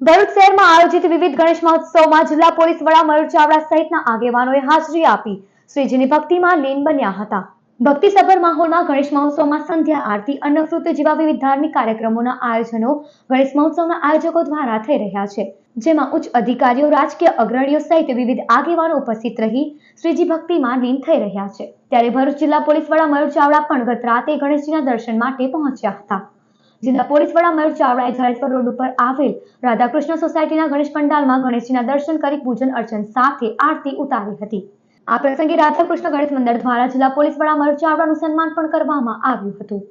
ભરૂચ શહેરમાં આયોજિત વિવિધ ગણેશ મહોત્સવમાં જિલ્લા પોલીસ વડા મયુર ચાવડા સહિતના આગેવાનોએ હાજરી આપી. શ્રીજીની ભક્તિમાં લીન બન્યા હતા. ભક્તિસભર માહોલમાં ગણેશ મહોત્સવમાં સંધ્યા, આરતી અન્નફૃત જેવા વિવિધ ધાર્મિક કાર્યક્રમોના આયોજનો ગણેશ મહોત્સવના આયોજકો દ્વારા થઈ રહ્યા છે. જેમાં ઉચ્ચ અધિકારીઓ, રાજકીય અગ્રણીઓ સહિત વિવિધ આગેવાનો ઉપસ્થિત રહી શ્રીજી ભક્તિમાં લીન થઈ રહ્યા છે. ત્યારે ભરૂચ જિલ્લા પોલીસ વડા મયુર ચાવડા પણ ગત રાતે ગણેશજીના દર્શન માટે પહોંચ્યા હતા. જિલ્લા પોલીસ વડા મયુર ચાવડાએ જાહેરપર રોડ ઉપર આવેલ રાધાકૃષ્ણ સોસાયટીના ગણેશ પંડાલમાં ગણેશજીના દર્શન કરી પૂજન અર્ચન સાથે આરતી ઉતારી હતી. આ પ્રસંગે રાધાકૃષ્ણ ગણેશ મંડળ દ્વારા જિલ્લા પોલીસ વડા મયુર ચાવડાનું સન્માન પણ કરવામાં આવ્યું હતું.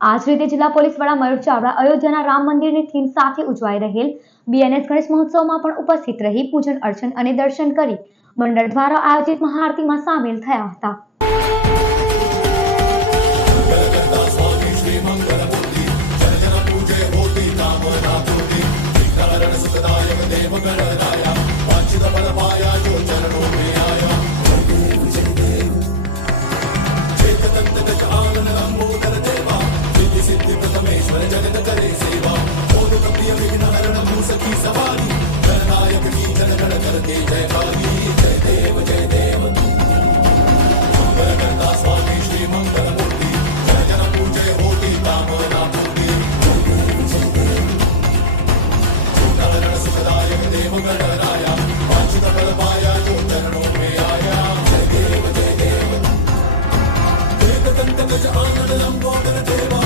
આ જ રીતે જિલ્લા પોલીસ વડા મયુર ચાવડા અયોધ્યાના રામ મંદિરની થીમ સાથે ઉજવાઈ રહેલ બીએનએસ ગણેશ મહોત્સવમાં પણ ઉપસ્થિત રહી પૂજન અર્ચન અને દર્શન કરી મંડળ દ્વારા આયોજિત મહાઆરતીમાં સામેલ થયા હતા. 在 Such an honor that I'm going to the table.